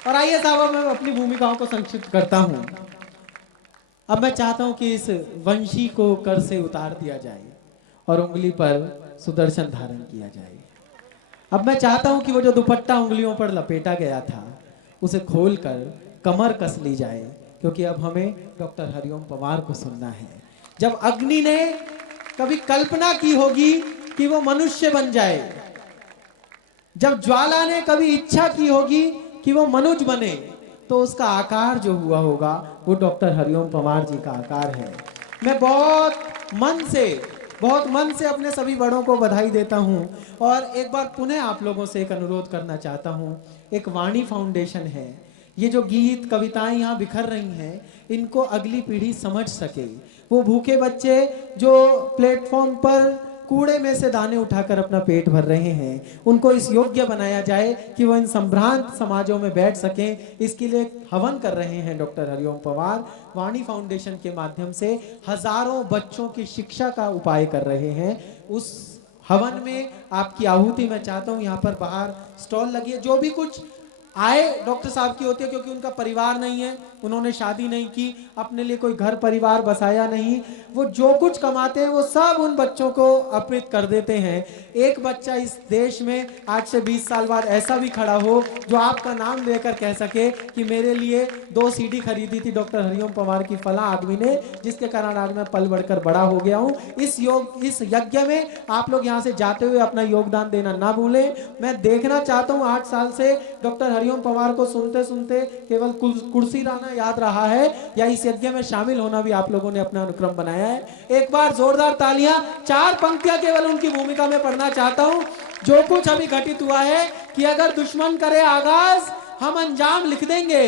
और आइए साहब, अब मैं अपनी भूमिकाओं को संक्षिप्त करता हूँ। अब मैं चाहता हूँ कि इस वंशी को कर से उतार दिया जाए और उंगली पर सुदर्शन धारण किया जाए। अब मैं चाहता हूँ कि वो जो दुपट्टा उंगलियों पर लपेटा गया था उसे खोलकर कमर कस ली जाए, क्योंकि अब हमें डॉक्टर हरिओम पवार को सुनना है। जब अग्नि ने कभी कल्पना की होगी कि वो मनुष्य बन जाए, जब ज्वाला ने कभी इच्छा की होगी कि वो मनुष्य बने, तो उसका आकार जो हुआ होगा वो डॉक्टर हरिओम पवार जी का आकार है। मैं बहुत मन से अपने सभी बड़ों को बधाई देता हूं और एक बार पुनः आप लोगों से एक अनुरोध करना चाहता हूं। एक वाणी फाउंडेशन है, ये जो गीत कविताएं यहाँ बिखर रही हैं इनको अगली पीढ़ी समझ सके। वो भूखे बच्चे जो प्लेटफॉर्म पर कूड़े में से दाने उठाकर अपना पेट भर रहे हैं, उनको इस योग्य बनाया जाए कि वो इन संभ्रांत समाजों में बैठ सकें। इसके लिए हवन कर रहे हैं डॉक्टर हरिओम पवार। वाणी फाउंडेशन के माध्यम से हजारों बच्चों की शिक्षा का उपाय कर रहे हैं। उस हवन में आपकी आहुति मैं चाहता हूं। यहाँ पर बाहर स्टॉल लगी है, जो भी कुछ आय डॉक्टर साहब की होती है, क्योंकि उनका परिवार नहीं है, उन्होंने शादी नहीं की, अपने लिए कोई घर परिवार बसाया नहीं, वो जो कुछ कमाते हैं वो सब उन बच्चों को अर्पित कर देते हैं। एक बच्चा इस देश में आज से 20 साल बाद ऐसा भी खड़ा हो जो आपका नाम लेकर कह सके कि मेरे लिए 2 सीडी खरीदी थी डॉक्टर हरिओम पवार की फला आदमी ने, जिसके कारण आज मैं पल बढ़कर बड़ा हो गया हूं। इस यज्ञ में आप लोग यहां से जाते हुए अपना योगदान देना ना भूलें। मैं देखना चाहता हूं 8 साल से डॉक्टर हरिओम पवार को सुनते सुनते केवल कुर्सी रहना याद रहा है या इस यज्ञ में शामिल होना भी आप लोगों ने अपना अनुक्रम बनाया है। एक बार जोरदार तालियां। 4 पंक्तियां केवल उनकी भूमिका में पढ़ना चाहता हूं। जो कुछ अभी घटित हुआ है कि अगर दुश्मन करे आगाज हम अंजाम लिख देंगे,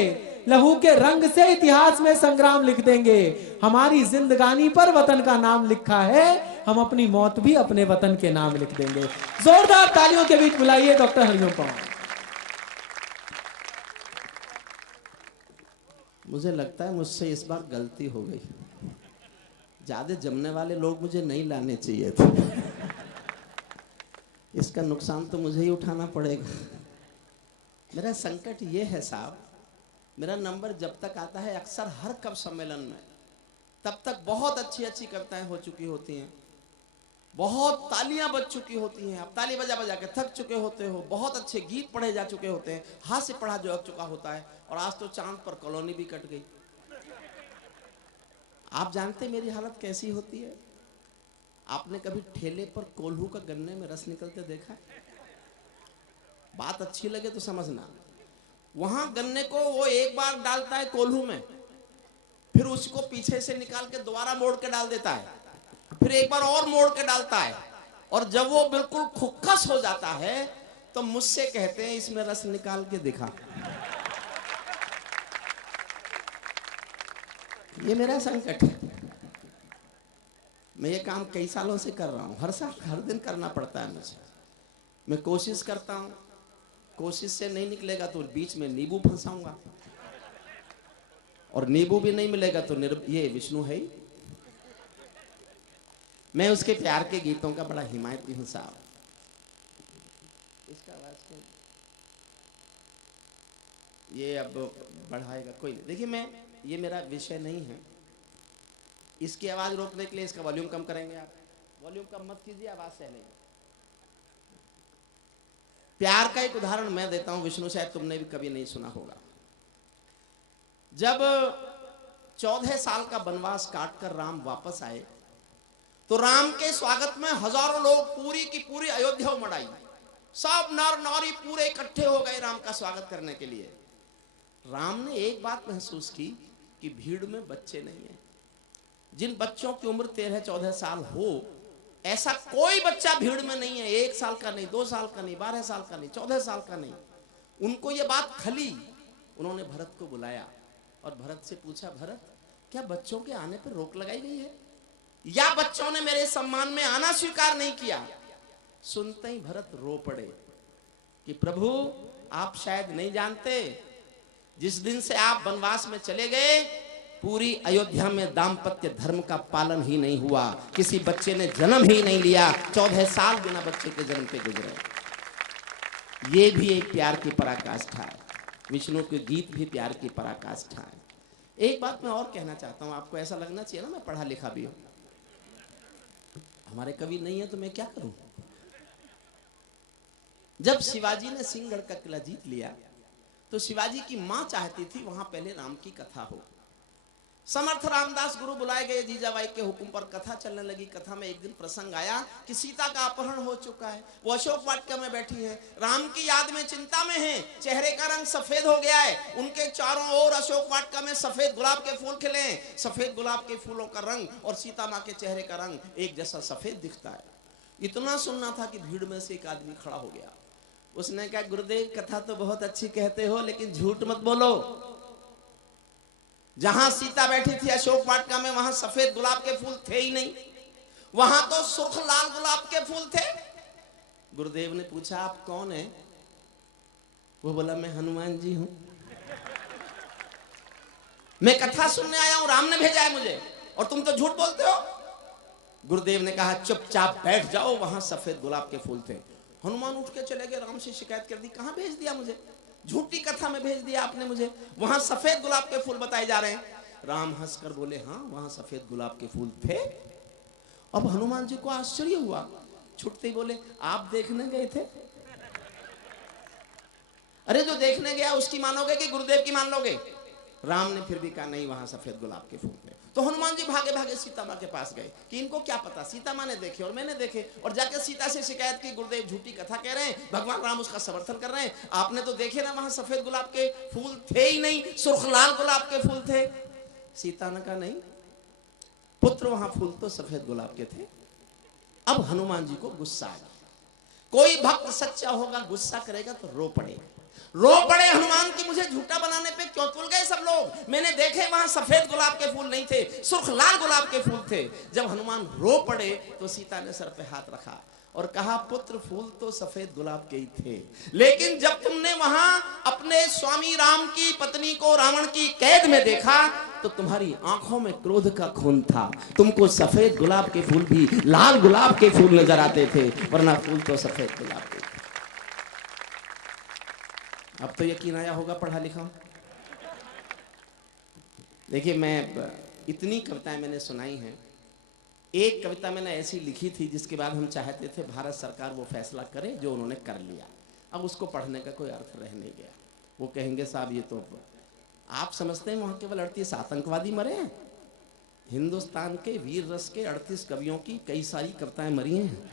लहू के रंग से इतिहास में संग्राम लिख देंगे, हमारी जिंदगानी पर वतन का नाम लिखा है, हम अपनी मौत भी अपने वतन के नाम लिख देंगे। जोरदार तालियों के बीच बुलाइए डॉक्टर हरिओम पवार। मुझे लगता है मुझसे इस बार गलती हो गई, ज्यादा जमने वाले लोग मुझे नहीं लाने चाहिए थे। इसका नुकसान तो मुझे ही उठाना पड़ेगा। मेरा संकट ये है साहब, मेरा नंबर जब तक आता है अक्सर हर कवि सम्मेलन में, तब तक बहुत अच्छी अच्छी कविताएं हो चुकी होती हैं, बहुत तालियां बज चुकी होती हैं, आप ताली बजा बजा के थक चुके होते हो, बहुत अच्छे गीत पढ़े जा चुके होते हैं, हाथ से पढ़ा जो चुका होता है, और आज तो चांद पर कॉलोनी भी कट गई। आप जानते मेरी हालत कैसी होती है? आपने कभी ठेले पर कोल्हू का गन्ने में रस निकलते देखा? बात अच्छी लगे तो समझना, वहां गन्ने को वो एक बार डालता है कोल्हू में, फिर उसको पीछे से निकाल के दोबारा मोड़ के डाल देता है, फिर एक बार और मोड़ के डालता है, और जब वो बिल्कुल खुक्कस हो जाता है तो मुझसे कहते हैं इसमें रस निकाल के दिखा। ये मेरा संकट है। मैं ये काम कई सालों से कर रहा हूं, हर साल हर दिन करना पड़ता है मुझे। मैं कोशिश करता हूं, कोशिश से नहीं निकलेगा तो बीच में नींबू फंसाऊंगा, और नींबू भी नहीं मिलेगा तो ये विष्णु है ही। मैं उसके प्यार के गीतों का बड़ा हिमायती हूं साहब। इसका आवाज ये अब बढ़ाएगा कोई नहीं। देखिए, ये मेरा विषय नहीं है, इसकी आवाज रोकने के लिए इसका वॉल्यूम कम करेंगे। आप वॉल्यूम कम मत कीजिए, आवाज सहलेगी। प्यार का एक उदाहरण मैं देता हूं विष्णु, शायद तुमने भी कभी नहीं सुना होगा। जब 14 साल का वनवास काटकर राम वापस आए तो राम के स्वागत में हजारों लोग पूरी की पूरी अयोध्या उमड़ आई। सब नर नारी पूरे इकट्ठे हो गए राम का स्वागत करने के लिए। राम ने एक बात महसूस की कि भीड़ में बच्चे नहीं है। जिन बच्चों की उम्र 13-14 साल हो, ऐसा कोई बच्चा भीड़ में नहीं है। 1 साल का नहीं, 2 साल का नहीं, 12 साल का नहीं, 14 साल का नहीं। उनको ये बात खली। उन्होंने भरत को बुलाया और भरत से पूछा, भरत क्या बच्चों के आने पर रोक लगाई गई है, या बच्चों ने मेरे सम्मान में आना स्वीकार नहीं किया? सुनते ही भरत रो पड़े कि प्रभु आप शायद नहीं जानते, जिस दिन से आप वनवास में चले गए पूरी अयोध्या में दाम्पत्य धर्म का पालन ही नहीं हुआ, किसी बच्चे ने जन्म ही नहीं लिया, 14 साल बिना बच्चे के जन्म के गुजरे। ये भी एक प्यार की पराकाष्ठा है। विष्णु के गीत भी प्यार की पराकाष्ठा है। एक बात मैं और कहना चाहता हूं, आपको ऐसा लगना चाहिए ना मैं पढ़ा लिखा भी हूं। हमारे कवि नहीं है तो मैं क्या करूं। जब शिवाजी ने सिंहगढ़ का किला जीत लिया तो शिवाजी की मां चाहती थी वहां पहले राम की कथा हो। समर्थ रामदास गुरु बुलाए गए, जीजाबाई के हुक्म पर कथा चलने लगी। कथा में एक दिन प्रसंग आया कि सीता का अपहरण हो चुका है, वो अशोक वाटिका में बैठी है, राम की याद में चिंता में है, चेहरे का रंग सफेद हो गया है, उनके चारों ओर अशोक वाटिका में सफेद गुलाब के फूल खिले हैं, सफेद गुलाब के फूलों का रंग और सीता माँ के चेहरे का रंग एक जैसा सफेद दिखता है। इतना सुनना था कि भीड़ में से एक आदमी खड़ा हो गया। उसने कहा, गुरुदेव कथा तो बहुत अच्छी कहते हो लेकिन झूठ मत बोलो। जहां सीता बैठी थी अशोक वाटिका में वहां सफेद गुलाब के फूल थे ही नहीं, वहां तो सुर्ख लाल गुलाब के फूल थे। गुरुदेव ने पूछा, आप कौन है? वो बोला, मैं हनुमान जी हूं, मैं कथा सुनने आया हूं, राम ने भेजा है मुझे, और तुम तो झूठ बोलते हो। गुरुदेव ने कहा, चुपचाप बैठ जाओ, वहां सफेद गुलाब के फूल थे। हनुमान उठ के चले गए, राम से शिकायत कर दी, कहां भेज दिया मुझे, झूठी कथा में भेज दिया आपने मुझे, वहां सफेद गुलाब के फूल बताए जा रहे हैं। राम हंसकर बोले, हाँ वहां सफेद गुलाब के फूल थे। अब हनुमान जी को आश्चर्य हुआ, छुटते ही बोले, आप देखने गए थे? अरे जो देखने गया उसकी मानोगे कि गुरुदेव की मान लोगे? राम ने फिर भी कहा, नहीं वहां सफेद गुलाब के फूल थे। तो हनुमान जी भागे भागे सीता माँ के पास गए कि इनको क्या पता, सीता माँ ने देखे और मैंने देखे, और जाके सीता से शिकायत की, गुरुदेव झूठी कथा कह रहे हैं, भगवान राम उसका समर्थन कर रहे हैं, आपने तो देखे ना वहां सफेद गुलाब के फूल थे ही नहीं, सुर्ख लाल गुलाब के फूल थे। सीता ने कहा, नहीं पुत्र वहां फूल तो सफेद गुलाब के थे। अब हनुमान जी को गुस्सा आ गया। कोई भक्त सच्चा होगा, गुस्सा करेगा तो रो पड़ेगा। रो पड़े हनुमान की, मुझे झूठा बनाने पे क्यों तुल गए सब लोग, मैंने देखे वहां सफेद गुलाब के फूल नहीं थे, सुर्ख लाल गुलाब के फूल थे। जब हनुमान रो पड़े तो सीता ने सर पे हाथ रखा और कहा, पुत्र फूल तो सफेद गुलाब के ही थे, लेकिन जब तुमने वहां अपने स्वामी राम की पत्नी को रावण की कैद में देखा तो तुम्हारी आंखों में क्रोध का खून था, तुमको सफेद गुलाब के फूल भी लाल गुलाब के फूल नजर आते थे, वरना फूल तो सफेद गुलाब के। अब तो यकीन आया होगा पढ़ा लिखा। देखिए, मैं इतनी कविताएं मैंने सुनाई हैं। एक कविता मैंने ऐसी लिखी थी जिसके बाद हम चाहते थे भारत सरकार वो फैसला करे जो उन्होंने कर लिया। अब उसको पढ़ने का कोई अर्थ रह नहीं गया। वो कहेंगे, साहब ये तो आप समझते हैं वहां केवल 38 आतंकवादी मरे हैं? हिंदुस्तान के वीर रस के 38 कवियों की कई सारी कविताएं मरी हैं।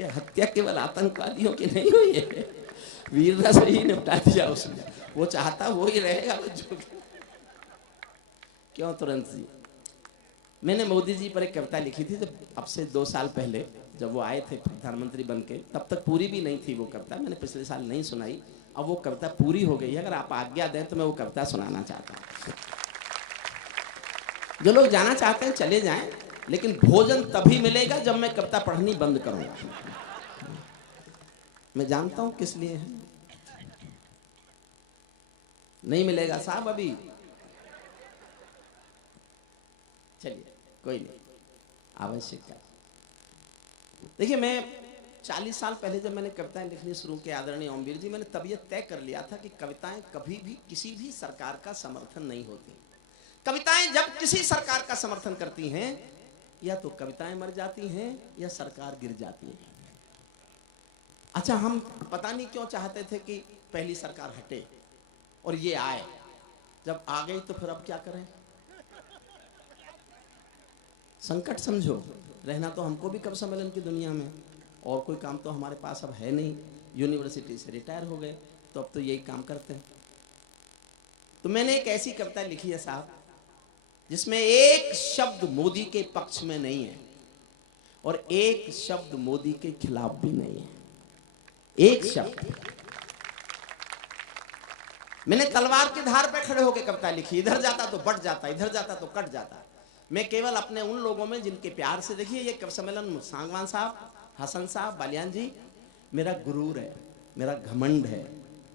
ये हत्या केवल आतंकवादियों की नहीं हुई है, वीर रस ही निपटा दिया उसने। वो चाहता वो ही रहेगा वो जो। क्यों तुरंत जी? मैंने मोदी जी पर एक कविता लिखी थी जब, अब से 2 साल पहले जब वो आए थे प्रधानमंत्री बन के, तब तक पूरी भी नहीं थी वो कविता, मैंने पिछले साल नहीं सुनाई। अब वो कविता पूरी हो गई है, अगर आप आज्ञा दें तो मैं वो कविता सुनाना चाहता हूँ। जो लोग जाना चाहते हैं चले जाएं, लेकिन भोजन तभी मिलेगा जब मैं कविता पढ़नी बंद करूंगा। मैं जानता हूं किस लिए है, नहीं मिलेगा साहब अभी। चलिए कोई नहीं, आवश्यक है। देखिए, मैं 40 साल पहले जब मैंने कविताएं लिखनी शुरू की, आदरणीय ओमवीर जी, मैंने तब यह तय कर लिया था कि कविताएं कभी भी किसी भी सरकार का समर्थन नहीं होती। कविताएं जब किसी सरकार का समर्थन करती हैं, या तो कविताएं मर जाती हैं या सरकार गिर जाती है। अच्छा, हम पता नहीं क्यों चाहते थे कि पहली सरकार हटे और ये आए, जब आ गई तो फिर अब क्या करें? संकट समझो, रहना तो हमको भी कब सम्मेलन की दुनिया में, और कोई काम तो हमारे पास अब है नहीं, यूनिवर्सिटी से रिटायर हो गए तो अब तो यही काम करते हैं। तो मैंने एक ऐसी कविता लिखी है साहब, जिसमें एक शब्द मोदी के पक्ष में नहीं है और एक शब्द मोदी के खिलाफ भी नहीं है। एक शब्द। मैंने तलवार की धार पे खड़े होकर कविता लिखी, इधर जाता तो बट जाता, इधर जाता तो कट जाता। मैं केवल अपने उन लोगों में जिनके प्यार से, देखिए ये कवि सम्मेलन सांगवान साहब, हसन साहब, बालियान जी, मेरा गुरूर है, मेरा घमंड है,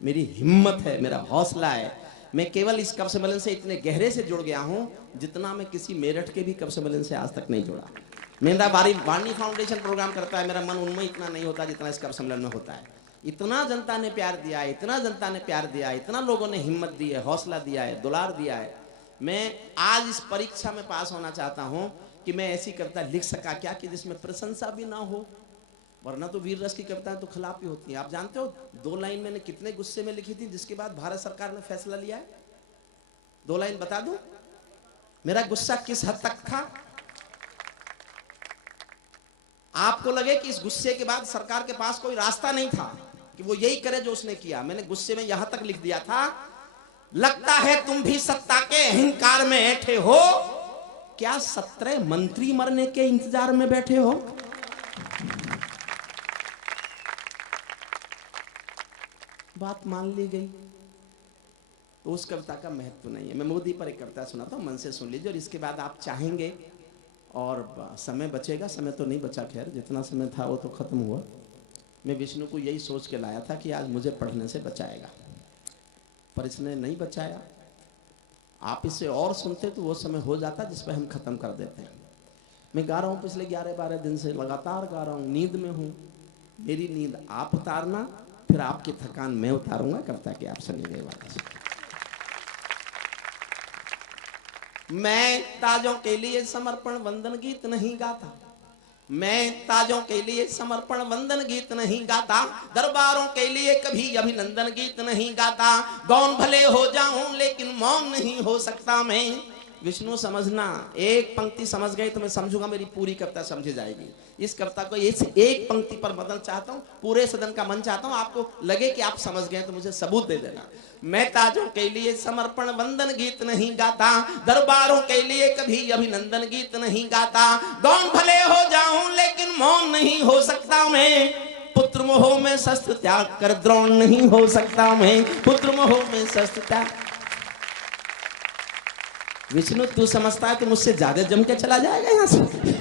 मेरी हिम्मत है, मेरा हौसला है। मैं केवल इस कवि सम्मेलन से इतने गहरे से जुड़ गया हूं जितना मैं किसी मेरठ के भी कवि सम्मेलन से आज तक नहीं जुड़ा। मेरा वाणी फाउंडेशन प्रोग्राम करता है, मेरा मन उनमें इतना नहीं होता जितना इस कवि सम्मेलन में होता है। इतना जनता ने प्यार दिया है, इतना जनता ने प्यार दिया है, इतना लोगों ने हिम्मत दी है, हौसला दिया है, दुलार दिया है। मैं आज इस परीक्षा में पास होना चाहता हूं कि मैं ऐसी कविता लिख सका क्या कि जिसमें प्रशंसा भी ना हो, वरना तो वीर रस की कविताएं तो खिलाफ ही होती हैं। आप जानते हो 2 लाइन मैंने कितने गुस्से में लिखी थी, जिसके बाद भारत सरकार ने फैसला लिया है। 2 लाइन बता दूं मेरा गुस्सा किस हद तक था। आपको लगे कि इस गुस्से के बाद सरकार के पास कोई रास्ता नहीं था कि वो यही करे जो उसने किया। मैंने गुस्से में यहां तक लिख दिया था, लगता है तुम भी सत्ता के अहंकार में ऐठे हो, क्या 17 मंत्री मरने के इंतजार में बैठे हो। बात मान ली गई, उस कविता का महत्व नहीं है। मैं मोदी पर एक कविता सुनाता हूं, मन से सुन लीजिए, और इसके बाद आप चाहेंगे, और समय बचेगा, समय तो नहीं बचा, खैर जितना समय था वो तो खत्म हुआ। मैं विष्णु को यही सोच के लाया था कि आज मुझे पढ़ने से बचाएगा, पर इसने नहीं बचाया। आप इसे और सुनते तो वो समय हो जाता जिस पर हम खत्म कर देते हैं। मैं गा रहा हूँ पिछले 11-12 दिन से, लगातार गा रहा हूँ, नींद में हूँ। मेरी नींद आप उतारना, फिर आपकी थकान मैं उतारूंगा। कविता की आप सुनिए बात। मैं ताजों के लिए समर्पण वंदन गीत नहीं गाता, मैं ताजों के लिए समर्पण वंदन गीत नहीं गाता, दरबारों के लिए कभी अभिनंदन गीत नहीं गाता। गौन भले हो जाऊं लेकिन मौन नहीं हो सकता मैं। विष्णु समझना, एक पंक्ति समझ गए तो मैं समझूंगा मेरी पूरी कविता समझी जाएगी। इस कविता को इस एक पंक्ति पर बदल चाहता हूं, पूरे सदन का मन चाहता हूं, आपको लगे कि आप समझ गए तो मुझे सबूत दे देना। मैं ताजों के लिए समर्पण वंदन गीत नहीं गाता, दरबारों के लिए कभी अभिनंदन गीत नहीं गाता। गौन भले हो जाऊं लेकिन मौन नहीं हो सकता मैं, पुत्र मोह में शस्त्र त्याग कर द्रोण नहीं हो सकता मैं, पुत्र मोह में शस्त्र त्याग। विष्णु तू समझता है तो मुझसे ज्यादा जम के चला जाएगा यहां से।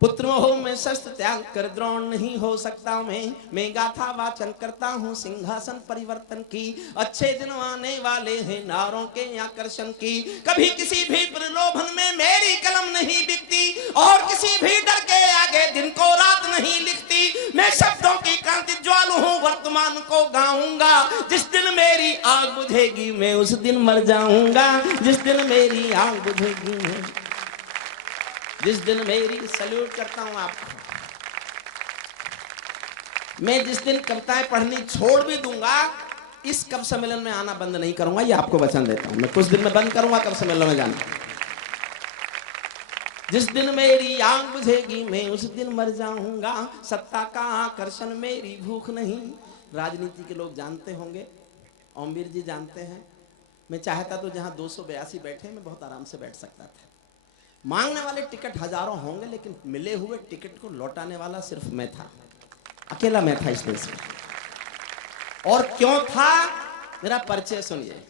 पुत्र मोह में शस्त्र त्याग कर द्रोण नहीं हो सकता मैं गाथा वाचन करता हूँ सिंहासन परिवर्तन की। अच्छे दिन आने वाले हैं नारों के आकर्षण की, कभी किसी भी प्रलोभन में मेरी कलम नहीं बिकती, और किसी भी डर के आगे दिन को रात नहीं लिखती। मैं शब्दों की कांति ज्वाल हूँ, वर्तमान को गाऊंगा, जिस दिन मेरी आग बुझेगी मैं उस दिन मर जाऊंगा, जिस दिन मेरी आग बुझेगी, जिस दिन मेरी। सल्यूट करता हूं आपको। मैं जिस दिन कविताएं पढ़नी छोड़ भी दूंगा, इस कवि सम्मेलन में आना बंद नहीं करूंगा, ये आपको वचन देता हूं। मैं कुछ दिन में बंद करूंगा कवि सम्मेलन में जाना। जिस दिन मेरी आग बुझेगी मैं उस दिन मर जाऊंगा, सत्ता का आकर्षण मेरी भूख नहीं। राजनीति के लोग जानते होंगे, ओमवीर जी जानते हैं, मैं चाहता तो जहां 282 बैठे मैं बहुत आराम से बैठ सकता था। मांगने वाले टिकट हजारों होंगे, लेकिन मिले हुए टिकट को लौटाने वाला सिर्फ मैं था, अकेला मैं था इस देश में। और क्यों था, मेरा परिचय सुनिए।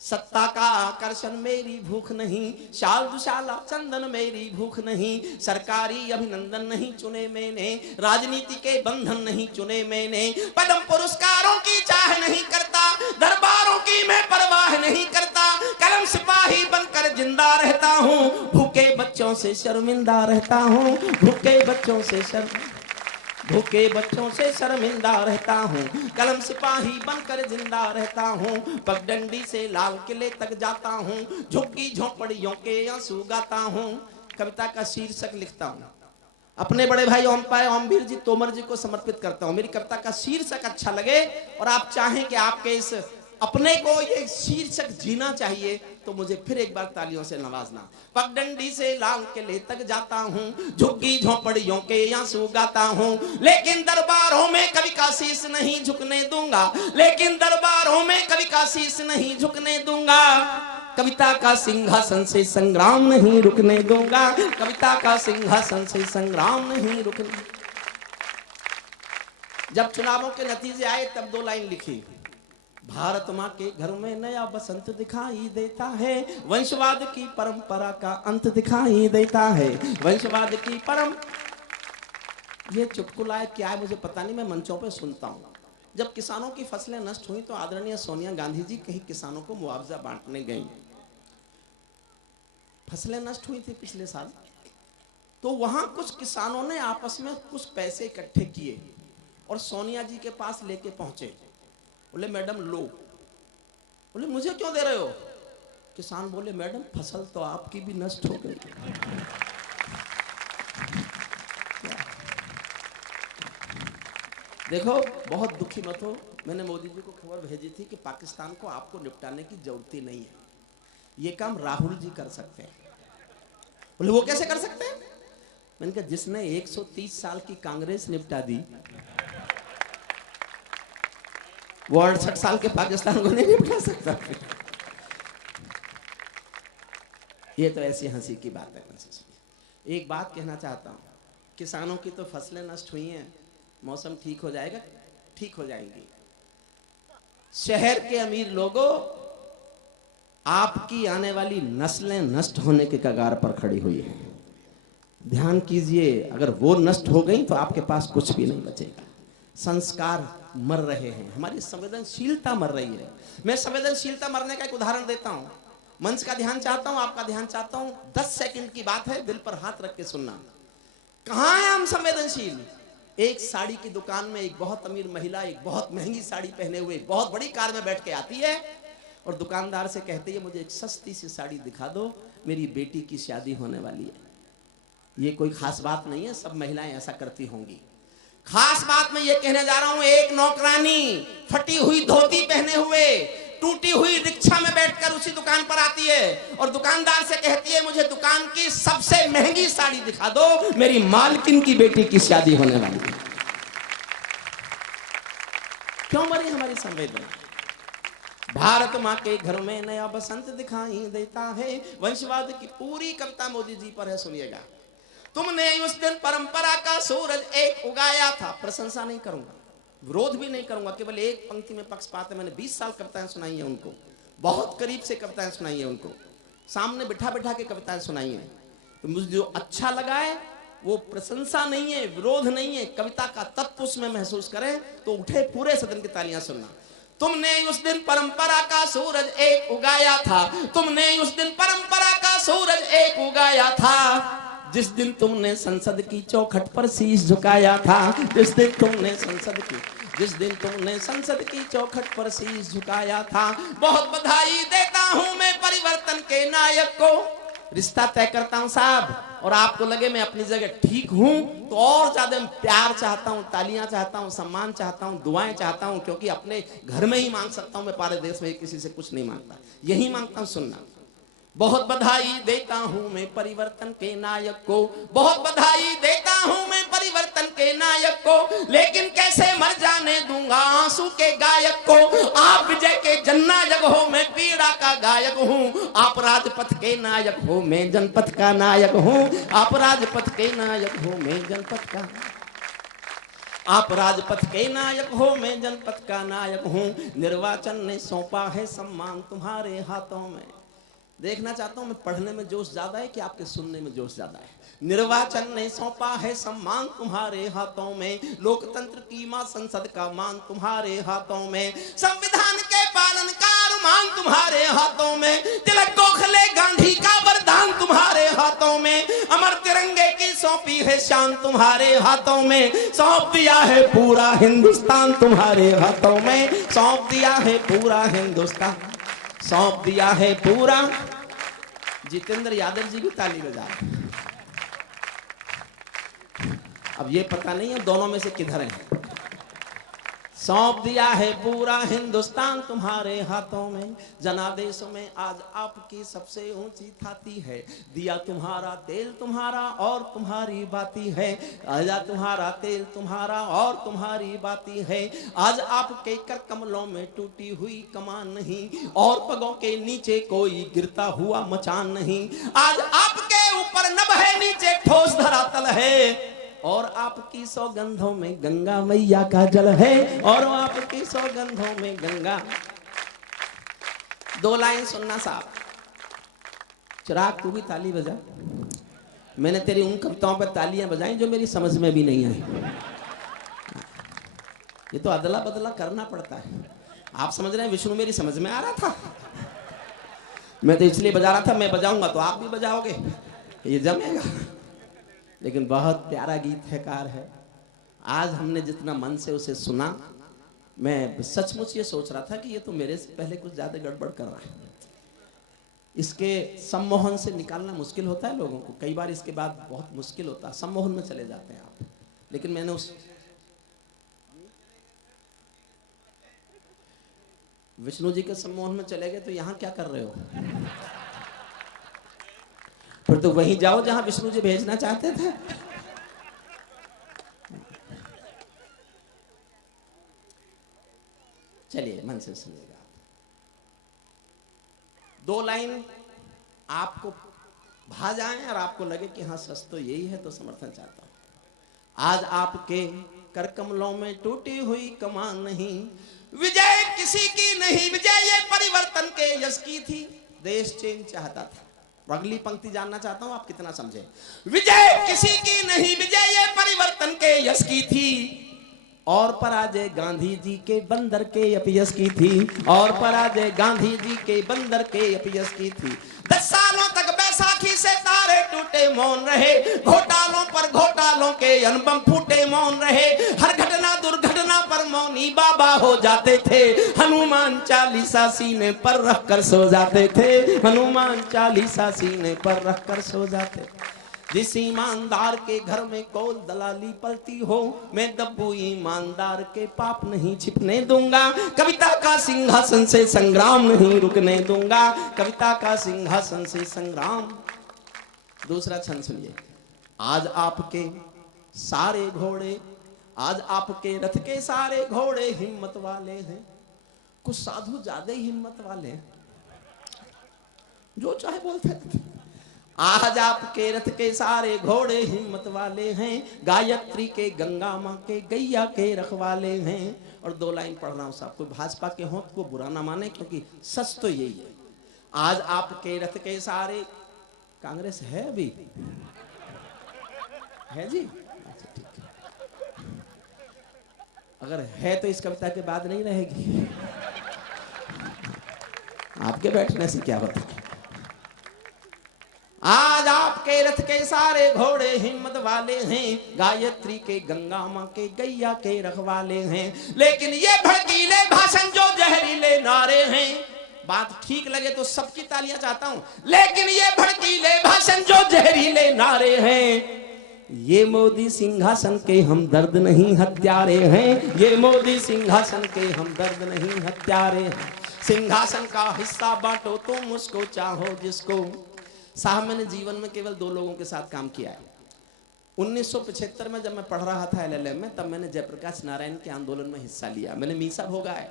सत्ता का आकर्षण मेरी भूख नहीं, शाल दुशाला चंदन मेरी भूख नहीं, सरकारी अभिनंदन नहीं चुने मैंने, राजनीति के बंधन नहीं चुने मैंने, पद्म पुरस्कारों की चाह नहीं करता, दरबारों की मैं परवाह नहीं करता, कलम सिपाही बनकर जिंदा रहता हूँ, भूखे बच्चों से शर्मिंदा रहता हूँ, भूखे बच्चों से शर्मिंदा रहता हूँ, कलम सिपाही बनकर जिंदा रहता हूँ, पगडंडी से लाल किले तक जाता हूँ, झुग्गी झोपड़ियों के आंसू गाता हूँ। कविता का शीर्षक लिखता हूँ, अपने बड़े भाई ओमवीर जी तोमर जी को समर्पित करता हूँ। मेरी कविता का शीर्षक अच्छा लगे और आप चाहें कि आपके इस अपने को ये शीर्षक जीना चाहिए, तो मुझे फिर एक बार तालियों से नवाजना। पगडंडी से लाल किले तक जाता हूँ, झुग्गी झोपड़ियों के आंसू गाता हूँ, लेकिन दरबारों में कभी का शीश नहीं झुकने दूंगा, लेकिन दरबारों में कभी का शीश नहीं झुकने दूंगा, कविता का सिंहासन से संग्राम नहीं रुकने दूंगा, कविता का सिंहासन से संग्राम नहीं रुकने। जब चुनावों के नतीजे आए तब 2 लाइन लिखी, भारत माँ के घर में नया बसंत दिखाई देता है, वंशवाद की परंपरा का अंत दिखाई देता है, वंशवाद की ये चुटकुला है क्या है मुझे पता नहीं, मैं मंचों पे सुनता हूँ। जब किसानों की फसलें नष्ट हुई तो आदरणीय सोनिया गांधी जी कहीं किसानों को मुआवजा बांटने गई। फसलें नष्ट हुई थी पिछले साल, तो वहां कुछ किसानों ने आपस में कुछ पैसे इकट्ठे किए और सोनिया जी के पास लेके पहुंचे। बोले मैडम लो। बोले मुझे क्यों दे रहे हो? किसान बोले मैडम फसल तो आपकी भी नष्ट हो गई। देखो बहुत दुखी मत हो, मैंने मोदी जी को खबर भेजी थी कि पाकिस्तान को आपको निपटाने की जरूरत ही नहीं है, ये काम राहुल जी कर सकते हैं। बोले वो कैसे कर सकते हैं? मैंने कहा जिसने 130 साल की कांग्रेस निपटा दी, वो 68 साल के पाकिस्तान को नहीं निपटा सकता। ये तो ऐसी हंसी की बात है। एक बात कहना चाहता हूं, किसानों की तो फसलें नष्ट हुई हैं, मौसम ठीक हो जाएगा, ठीक हो जाएंगी। शहर के अमीर लोगों, आपकी आने वाली नस्लें नष्ट होने के कगार पर खड़ी हुई है। ध्यान कीजिए, अगर वो नष्ट हो गई तो आपके पास कुछ भी नहीं बचेगा। संस्कार मर रहे हैं, हमारी संवेदनशीलता मर रही है। मैं संवेदनशीलता मरने का एक उदाहरण देता हूं। मंच का ध्यान चाहता हूं, आपका ध्यान चाहता हूं। 10 सेकंड की बात है, दिल पर हाथ रख के सुनना। कहां है हम संवेदनशील? एक साड़ी की दुकान में एक बहुत अमीर महिला एक बहुत महंगी साड़ी पहने हुए बहुत बड़ी कार में बैठ के आती है और दुकानदार से कहती है मुझे एक सस्ती सी साड़ी दिखा दो, मेरी बेटी की शादी होने वाली है। ये कोई खास बात नहीं है, सब महिलाएं ऐसा करती होंगी। खास बात मैं ये कहने जा रहा हूं, एक नौकरानी फटी हुई धोती पहने हुए टूटी हुई रिक्शा में बैठकर उसी दुकान पर आती है और दुकानदार से कहती है मुझे दुकान की सबसे महंगी साड़ी दिखा दो, मेरी मालकिन की बेटी की शादी होने वाली है। क्यों मरी हमारी संवेदना? भारत माँ के घर में नया बसंत दिखाई देता है। वंशवाद की पूरी कविता मोदी जी पर है, सुनिएगा। तुमने उस दिन परंपरा का सूरज एक उगाया था। प्रशंसा नहीं करूंगा, विरोध भी नहीं करूंगा, केवल एक पंक्ति में पक्षपात है। मैंने 20 साल कविताएं सुनाई है उनको, बहुत करीब से कविताएं सुनाई है उनको, सामने बिठा बिठा के कविताएं सुनाई है। तो मुझे जो अच्छा लगा है वो प्रशंसा नहीं है, विरोध नहीं है, कविता का तत्व उसमें महसूस करें तो उठे पूरे सदन की तालियां सुनना। तुमने उस दिन परंपरा का सूरज एक उगाया था, तुमने उस दिन परंपरा का सूरज एक उगाया था, जिस दिन तुमने संसद की चौखट पर शीश झुकाया था, जिस दिन तुमने संसद की चौखट पर शीश झुकाया था। बहुत बधाई देता हूं मैं परिवर्तन के नायक को। रिश्ता तय करता हूं साहब, और आपको लगे मैं अपनी जगह ठीक हूं तो और ज्यादा प्यार चाहता हूं, तालियां चाहता हूं, सम्मान चाहता हूं, दुआएं चाहता हूं, क्योंकि अपने घर में ही मांग सकता हूं मैं, पूरे देश में किसी से कुछ नहीं मांगता, यही मांगता हूं। सुनना, बहुत बधाई देता हूं मैं परिवर्तन के नायक को, बहुत बधाई देता हूं मैं परिवर्तन के नायक को, लेकिन कैसे मर जाने दूंगा आंसू के गायक को। आप विजय के जन्ना जग हो, मैं पीड़ा का गायक हूं, आप राजपथ के नायक हो, मैं जनपथ का नायक हूं, आप राजपथ के नायक हो, मैं जनपथ का, आप राजपथ के नायक हो, मैं जनपथ का नायक हूं। निर्वाचन ने सौंपा है सम्मान तुम्हारे हाथों में। देखना चाहता हूं मैं पढ़ने में जोश ज्यादा है कि आपके सुनने में जोश ज्यादा है। निर्वाचन ने सौंपा है सम्मान तुम्हारे हाथों में, लोकतंत्र की मां संसद का मान तुम्हारे हाथों में, संविधान के पालन का अरमान तुम्हारे हाथों में, तिलक गोखले गांधी का वरदान तुम्हारे हाथों में, अमर तिरंगे की सौंपी है शान तुम्हारे हाथों में, सौंप दिया है पूरा हिंदुस्तान तुम्हारे हाथों में, सौंप दिया है पूरा हिंदुस्तान, सौंप दिया है पूरा। जितेंद्र यादव जी भी ताली बजा। अब ये पता नहीं है दोनों में से किधर है। सौंप दिया है पूरा हिंदुस्तान तुम्हारे हाथों में, जनादेश में आज आपकी सबसे ऊंची थाती है, दिया तुम्हारा तेल तुम्हारा और तुम्हारी बाती है, आजा तुम्हारा तेल तुम्हारा और तुम्हारी बाती है, आज आपके कर कमलों में टूटी हुई कमान नहीं और पगों के नीचे कोई गिरता हुआ मचान नहीं, आज आपके ऊपर नभ है नीचे ठोस धरातल है, और आपकी सौगंधों में गंगा मैया का जल है, और आपकी सौगंधों में गंगा। 2 लाइन सुनना साहब। चिराग तू भी ताली बजा। मैंने तेरी उन कविताओं पर तालियां बजाई जो मेरी समझ में भी नहीं आई। ये तो अदला बदला करना पड़ता है। आप समझ रहे हैं विष्णु मेरी समझ में आ रहा था, मैं तो इसलिए बजा रहा था, मैं बजाऊंगा तो आप भी बजाओगे, ये जमेगा। लेकिन बहुत प्यारा गीतकार है। आज हमने जितना मन से उसे सुना, मैं सचमुच ये सोच रहा था कि ये तो मेरे से पहले कुछ ज्यादा गड़बड़ कर रहा है। इसके सम्मोहन से निकालना मुश्किल होता है लोगों को, कई बार इसके बाद बहुत मुश्किल होता है, सम्मोहन में चले जाते हैं आप। लेकिन मैंने उस विष्णु जी के सम्मोहन में चले गए तो यहां क्या कर रहे हो? फिर तो वहीं जाओ जहां विष्णु जी भेजना चाहते थे। चलिए मन से सुनिएगा। दो लाइन आपको भा जाए और आपको लगे कि हाँ सच तो यही है, तो समर्थन चाहता हूं। आज आपके कर कमलों में टूटी हुई कमान नहीं, विजय किसी की नहीं, विजय ये परिवर्तन के यश की थी, देश चेंज चाहता था। अगली पंक्ति जानना चाहता हूं आप कितना समझे। विजय किसी की नहीं, विजय ये परिवर्तन के यश की थी, और पराजय गांधी जी के बंदर के अपयश की थी, और पराजय गांधी जी के बंदर के अपयश की थी। 10 सालों तक बैसाखी से तारे टूटे मौन रहे, घोटालों पर घोटालों के अनबम फूटे मौन रहे, हर घटना दुर्घटना पर मौनी बाबा हो जाते थे, हनुमान चालीसा सीने पर रखकर सो जाते थे, हनुमान चालीसा सीने पर रखकर सो जाते थे। जिस ईमानदार के घर में कौल दलाली पलती हो, मैं दब्बू ईमानदार के पाप नहीं छिपने दूंगा, कविता का सिंहासन से संग्राम नहीं रुकने दूंगा, कविता का सिंहासन से संग्राम। दूसरा छंद सुनिए। आज आपके सारे घोड़े, आज आपके रथ के सारे घोड़े हिम्मत वाले हैं। कुछ साधु ज्यादा ही हिम्मत वाले हैं, जो चाहे बोलते हैं। आज आपके रथ के सारे घोड़े हिम्मत वाले हैं, गायत्री के गंगा माँ के गैया के रखवाले हैं। और 2 लाइन पढ़ रहा हूं साहब, कोई भाजपा के हों को बुरा ना माने, क्योंकि सच तो यही है। आज आपके रथ के सारे, कांग्रेस है अभी है जी, अच्छा ठीक है। अगर है तो इस कविता के बाद नहीं रहेगी, आपके बैठने से क्या होता है। आज आपके रथ के सारे घोड़े हिम्मत वाले हैं, गायत्री के गंगा माँ के गैया के रखवाले हैं। लेकिन ये भड़कीले भाषण जो जहरीले नारे हैं, बात ठीक लगे तो सबकी तालियां चाहता हूं, लेकिन ये भड़कीले भाषण जो जहरीले नारे हैं, ये मोदी सिंहासन के हम दर्द नहीं हत्यारे हैं, ये मोदी सिंहासन के हम दर्द नहीं हत्यारे हैं। सिंहासन का हिस्सा बांटो तुम उसको चाहो जिसको। साहब मैंने जीवन में केवल 2 लोगों के साथ काम किया है। 1975 में जब मैं पढ़ रहा था LLM में, तब मैंने जयप्रकाश नारायण के आंदोलन में हिस्सा लिया। मैंने मीसा भोगा है।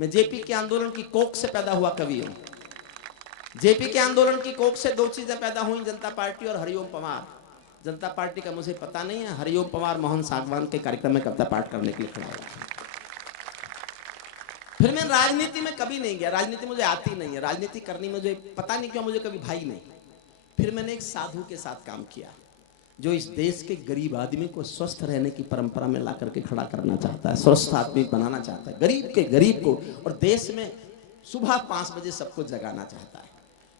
मैं जेपी के आंदोलन की कोख से पैदा हुआ कवि हूं। जेपी के आंदोलन की कोख से 2 चीजें पैदा हुई, जनता पार्टी और हरिओम पंवार। जनता पार्टी का मुझे पता नहीं है, हरिओम पंवार मोहन सागवान के कार्यक्रम में कविता पाठ करने के लिए खड़ा हुआ। फिर मैं राजनीति में कभी नहीं गया, राजनीति मुझे आती नहीं है, राजनीति करनी मुझे पता नहीं क्यों, मुझे कभी भाई नहीं। फिर मैंने एक साधु के साथ काम किया, जो इस देश के गरीब आदमी को स्वस्थ रहने की परंपरा में ला करके खड़ा करना चाहता है, स्वस्थ आदमी बनाना चाहता है, गरीब के गरीब को, और देश में सुबह 5 बजे सबको जगाना चाहता है।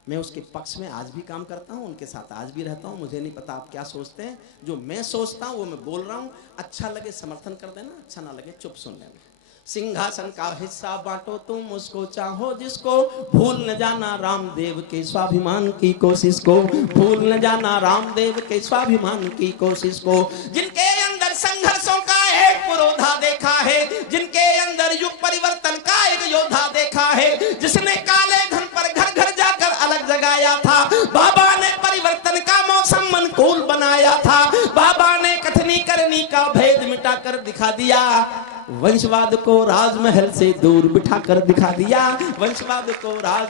मैं उसके पक्ष में आज भी काम करता हूं, उनके साथ आज भी रहता हूं। मुझे नहीं पता आप क्या सोचते हैं, जो मैं सोचता हूं वो मैं बोल रहा हूं। अच्छा लगे समर्थन कर देना, अच्छा ना लगे चुप सुन लेना। सिंहासन का हिस्सा बांटो तुम उसको चाहो जिसको, भूल न जाना रामदेव के स्वाभिमान की कोशिश को, भूल न जाना रामदेव के स्वाभिमान की कोशिश को। जिनके अंदर संघर्षों का एक पुरोधा देखा है, जिनके अंदर युग परिवर्तन का एक योद्धा देखा है, जिसने काले धन पर घर घर जाकर अलग जगाया था। बाबा ने परिवर्तन का मौसम अनुकूल बनाया था, बाबा ने कथनी करनी का भेद मिटाकर दिखा दिया, वंशवाद को राजमहल से दूर बिठाकर दिखा दिया, वंशवाद को राज